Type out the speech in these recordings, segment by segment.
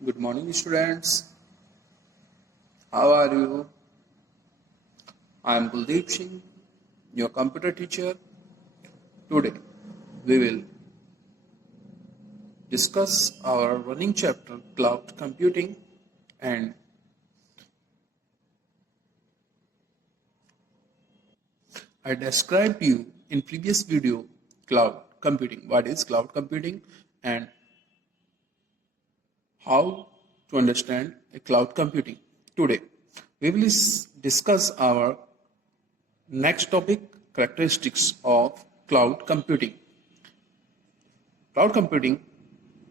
Good morning, students. How are you? I am Kuldeep Singh, your computer teacher. Today, we will discuss our running chapter, Cloud Computing, and I described you in previous video cloud computing. What is cloud computing and how to understand a cloud computing. Today, we will discuss our next topic, characteristics of cloud computing. Cloud computing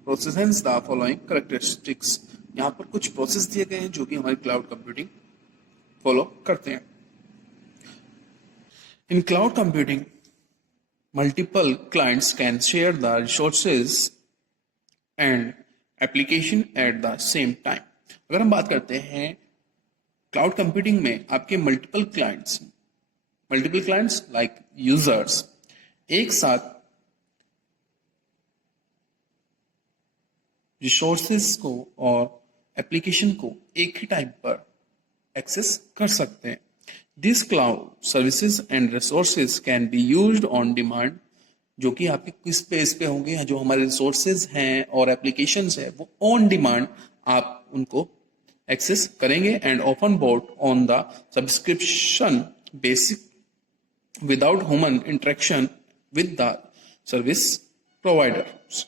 processes the following characteristics. यहाँ पर कुछ process दिए गए हैं जो कि हमारी cloud computing follow करते हैं. In cloud computing, multiple clients can share the resources and application at the same time. अगर हम बात करते हैं क्लाउड कंप्यूटिंग में आपके मल्टीपल क्लाइंट्स लाइक यूजर्स एक साथ रिसोर्सेज को और एप्लीकेशन को एक ही टाइम पर एक्सेस कर सकते हैं. This cloud services and resources can be used on demand, जो कि आपके किस स्पेस पे होंगे, जो हमारे रिसोर्सेज हैं और एप्लीकेशंस है वो ऑन डिमांड आप उनको एक्सेस करेंगे and often boat on the subscription basic without human interaction with the service providers.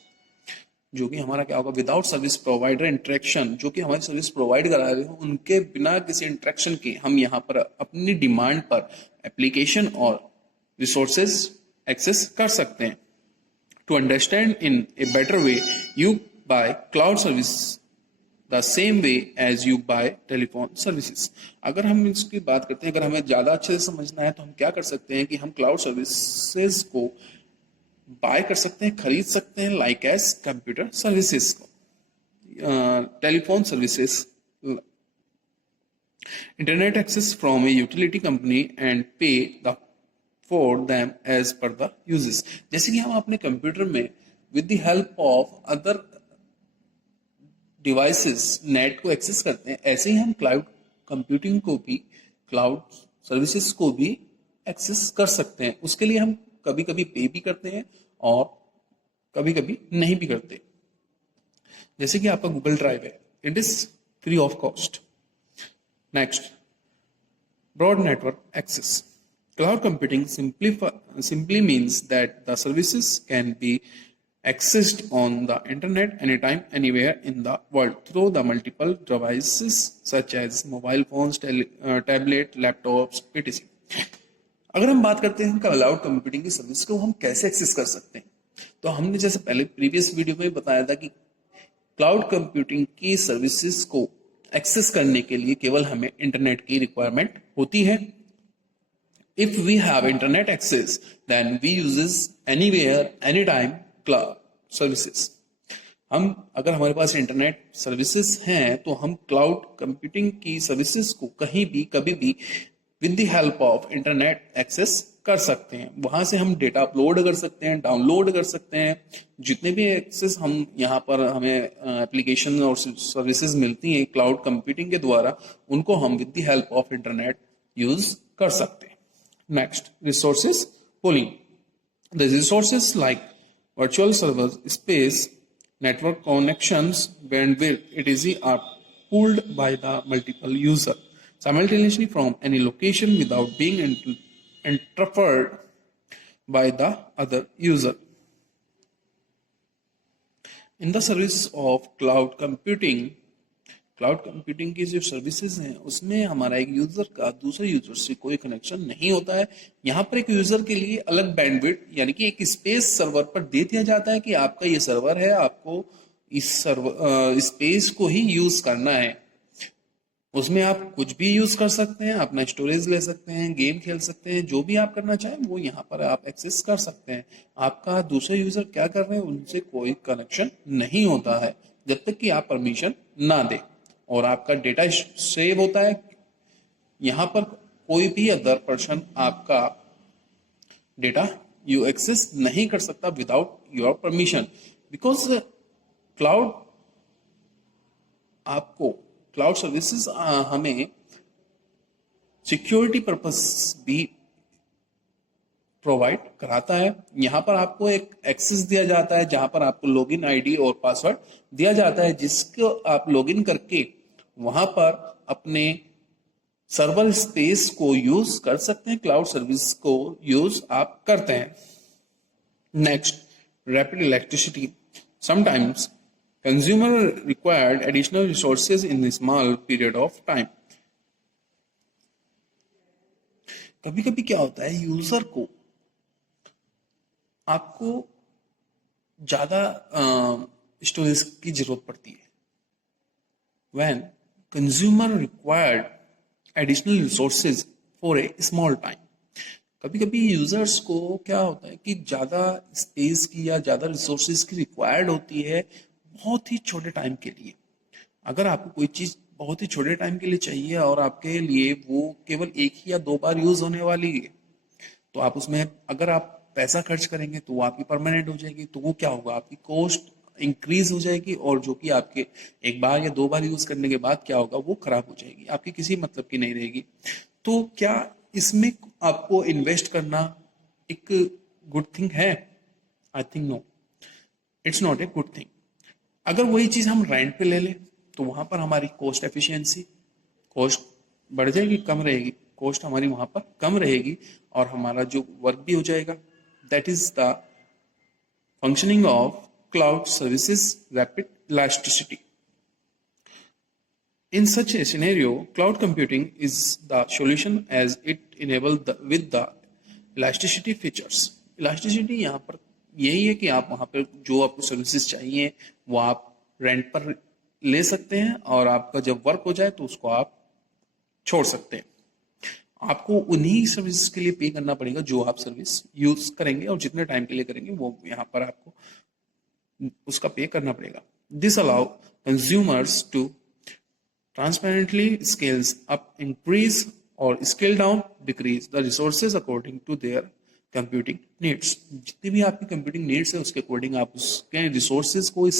जो कि हमारा क्या होगा, विदाउट सर्विस प्रोवाइडर इंटरेक्शन, जो कि हमारी सर्विस प्रोवाइड करा रहे हो उनके बिना किसी इंटरेक्शन के हम यहाँ पर अपनी डिमांड पर एप्लीकेशन और रिसोर्सेज एक्सेस कर सकते हैं. To understand in a better way, you buy cloud service the same way as you buy telephone services. अगर हम इसकी बात करते हैं, अगर हमें ज्यादा अच्छे से समझना है तो हम क्या कर सकते हैं कि हम क्लाउड सर्विसेज को बाय कर सकते हैं, खरीद सकते हैं, लाइक एज कंप्यूटर सर्विसेज को, telephone services, internet access from a utility company and pay the for them as per the uses. जैसे कि हम अपने कंप्यूटर में with the help of other devices net को एक्सेस करते हैं, ऐसे ही हम क्लाउड कंप्यूटिंग को भी, क्लाउड सर्विसेज को भी एक्सेस कर सकते हैं. उसके लिए हम कभी कभी पे भी करते हैं और कभी कभी नहीं भी करते. जैसे कि आपका गूगल ड्राइव है, it is free of cost. Next, broad network access. Cloud computing simply means that the services can be accessed on the internet anytime, anywhere in the world through the multiple devices such as mobile phones, tablet, laptops, etc. अगर हम बात करते हैं cloud computing की service को हम कैसे access कर सकते हैं, तो हमने जैसे पहले प्रीवियस वीडियो में बताया था कि क्लाउड कंप्यूटिंग की सर्विसेज को एक्सेस करने के लिए केवल हमें इंटरनेट की रिक्वायरमेंट होती है. If we have internet access, then we uses anywhere, anytime cloud services. अगर हमारे पास इंटरनेट सर्विसेज हैं तो हम क्लाउड कंप्यूटिंग की सर्विसेज को कहीं भी कभी भी with the help of internet access कर सकते हैं. वहां से हम डेटा अपलोड कर सकते हैं, डाउनलोड कर सकते हैं. जितने भी एक्सेस हम यहाँ पर हमें एप्लीकेशन और सर्विसेज मिलती हैं क्लाउड कंप्यूटिंग के द्वारा, उनको हम with the help of internet use कर सकते हैं. Next, resources pooling. The resources like virtual servers, space, network connections, bandwidth, etc. are pooled by the multiple user simultaneously from any location without being interfered by the other user. In the service of cloud computing की जो services हैं उसमें हमारा एक user का दूसरे user से कोई कनेक्शन नहीं होता है. यहाँ पर एक यूजर के लिए अलग बैंडविड्थ यानी कि एक स्पेस सर्वर पर दे दिया जाता है कि आपका ये सर्वर है, आपको इस स्पेस को ही यूज करना है. उसमें आप कुछ भी यूज कर सकते हैं, अपना स्टोरेज ले सकते हैं, गेम खेल सकते हैं, जो भी आप करना चाहें वो यहाँ पर आप एक्सेस कर सकते हैं. आपका दूसरे यूजर क्या कर रहे हैं उनसे कोई कनेक्शन नहीं होता है जब तक कि आप परमिशन ना दें, और आपका डेटा सेव होता है. यहां पर कोई भी अदर पर्सन आपका डेटा यू एक्सेस नहीं कर सकता without your permission, because cloud आपको क्लाउड सर्विसेज हमें सिक्योरिटी पर्पस भी प्रोवाइड कराता है। यहाँ पर आपको एक एक्सेस दिया जाता है जहां पर आपको लॉगिन आईडी और पासवर्ड दिया जाता है, जिसको आप लॉगिन करके वहां पर अपने सर्वर स्पेस को यूज कर सकते हैं, क्लाउड सर्विस को यूज आप करते हैं। Next, rapid electricity. Sometimes consumer required additional resources in small period of time. कभी कभी क्या होता है, यूजर को आपको ज्यादा स्टोरेज की जरूरत पड़ती है। When consumer required additional resources for a small time. कभी कभी यूजर्स को क्या होता है कि ज्यादा स्पेस की या ज्यादा रिसोर्सेज की रिक्वायर्ड होती है बहुत ही छोटे टाइम के लिए। अगर आपको कोई चीज बहुत ही छोटे टाइम के लिए चाहिए और आपके लिए वो केवल एक ही या दो बार यूज होने वाली है, तो आप उसमें अगर आप पैसा खर्च करेंगे तो वो आपकी परमानेंट हो जाएगी, तो वो क्या होगा, आपकी कॉस्ट इंक्रीज हो जाएगी और जो कि आपके एक बार या दो बार यूज करने के बाद क्या होगा, वो खराब हो जाएगी, आपकी किसी मतलब की नहीं रहेगी। तो क्या इसमें आपको इन्वेस्ट करना एक गुड थिंग है? I think no, it's not a good thing. अगर वही चीज हम रेंट पे ले लें तो वहां पर हमारी कॉस्ट एफिशिएंसी, कॉस्ट बढ़ जाएगी, कम रहेगी, कॉस्ट हमारी वहां पर कम रहेगी और हमारा जो वर्क भी हो जाएगा। That is the functioning of cloud services rapid elasticity. In such a scenario, cloud computing is the solution as it enables with the elasticity features. Elasticity यहाँ पर यही है कि आप वहाँ पर जो आपको सर्विसेज चाहिए वो आप रेंट पर ले सकते हैं और आपका जब वर्क हो जाए तो उसको आप छोड़ सकते हैं। आपको उन्हीं सर्विस के लिए पे करना पड़ेगा जो आप सर्विस यूज करेंगे और जितने टाइम के लिए करेंगे वो यहाँ पर आपको उसका पे करना पड़ेगा। This allow consumers to transparently scales up, increase और scale down, decrease the resources according to their computing needs. जितनी भी आपकी कंप्यूटिंग नीड्स है उसके अकॉर्डिंग आप उसके रिसोर्सेज को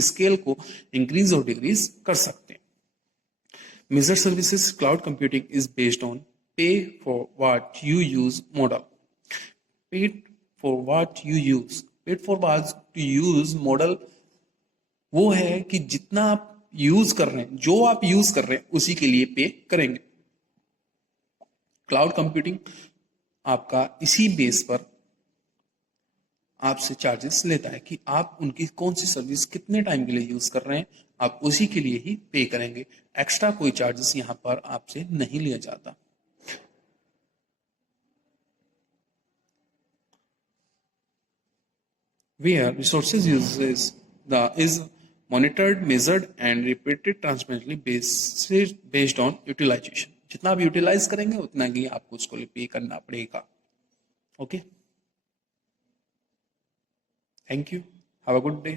स्केल को इंक्रीज और डिक्रीज कर सकते हैं। Major services cloud computing is based on pay for what you use model. Paid for what you use, paid for what to use model वो है कि जितना आप यूज कर रहे हैं, जो आप यूज कर रहे हैं उसी के लिए पे करेंगे। क्लाउड कंप्यूटिंग आपका इसी बेस पर आपसे चार्जेस लेता है कि आप उनकी कौन सी सर्विस कितने टाइम के लिए यूज कर रहे हैं, आप उसी के लिए ही पे करेंगे। एक्स्ट्रा कोई चार्जेस यहां पर आपसे नहीं लिया जाता। Where resources uses is monitored, measured and repeated transparently based on utilization. जितना आप यूटिलाइज करेंगे उतना ही आपको उसको पे करना पड़ेगा। Okay, thank you, have a good day.